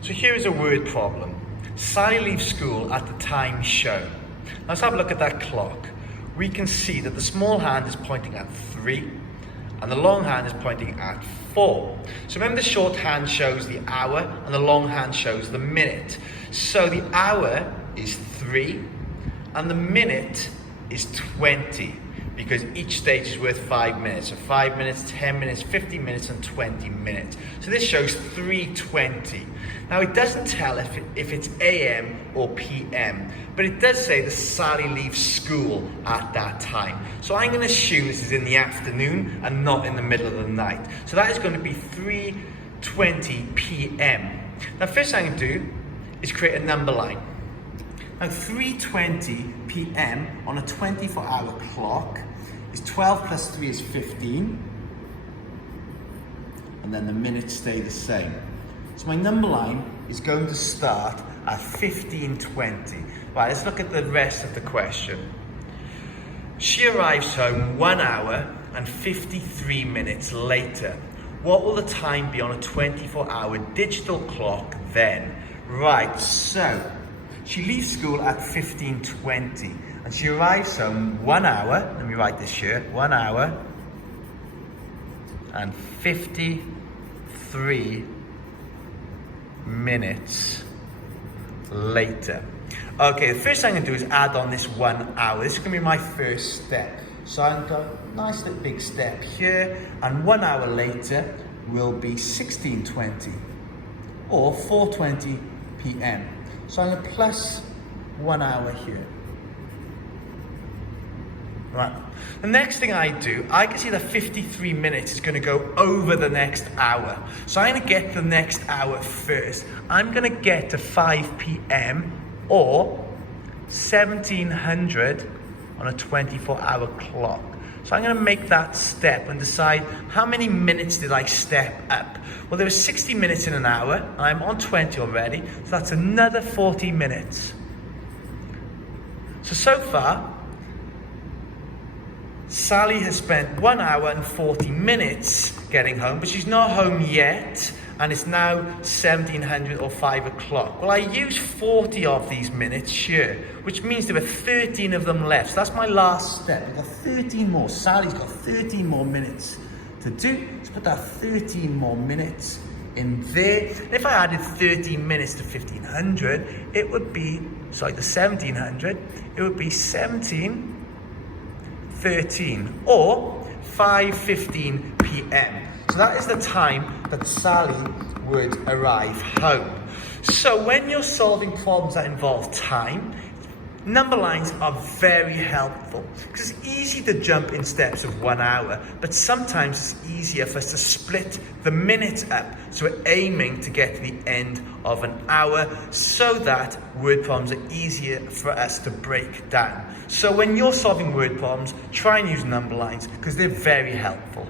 So here is a word problem. Sally leaves school at the time shown. Let's have a look at that clock. We can see that the small hand is pointing at 3 and the long hand is pointing at 4. So remember, the short hand shows the hour and the long hand shows the minute. So the hour is 3 and the minute is 20, because each stage is worth 5 minutes. So 5 minutes, 10 minutes, 15 minutes, and 20 minutes. So this shows 3:20. Now it doesn't tell if it's AM or PM, but it does say that Sally leaves school at that time. So I'm going to assume this is in the afternoon and not in the middle of the night. So that is going to be 3:20 PM. Now first thing I'm going to do is create a number line. Now 3:20 PM on a 24-hour clock is 12 plus 3 is 15, and then the minutes stay the same. So my number line is going to start at 15:20. Right, let's look at the rest of the question. She arrives home 1 hour and 53 minutes later. What will the time be on a 24-hour digital clock then? Right, so she leaves school at 15:20 and she arrives home 1 hour, let me write this here, 1 hour and 53 minutes later. Okay, the first thing I'm going to do is add on this 1 hour. This is going to be my first step. So I've got a nice little big step here, and 1 hour later will be 16:20 or 4:20 PM. So I'm going to plus 1 hour here. Right. The next thing I do, I can see that 53 minutes is going to go over the next hour. So I'm going to get the next hour first. I'm going to get to 5 PM or 1700 on a 24-hour clock. So I'm going to make that step and decide how many minutes did I step up. Well, there was 60 minutes in an hour, and I'm on 20 already, so that's another 40 minutes. So far, Sally has spent 1 hour and 40 minutes getting home, but she's not home yet, and it's now 1700 or 5 o'clock. Well, I used 40 of these minutes here, which means there were 13 of them left. So that's my last step. I've got 13 more. Sally's got 13 more minutes to do. Let's put that 13 more minutes in there. And if I added 13 minutes to 1500, it would be, sorry, the 1700, it would be 17:13 or 5:15 PM. So that is the time that Sally would arrive home. So when you're solving problems that involve time, number lines are very helpful, because it's easy to jump in steps of 1 hour, but sometimes it's easier for us to split the minutes up. So we're aiming to get to the end of an hour so that word problems are easier for us to break down. So when you're solving word problems, try and use number lines because they're very helpful.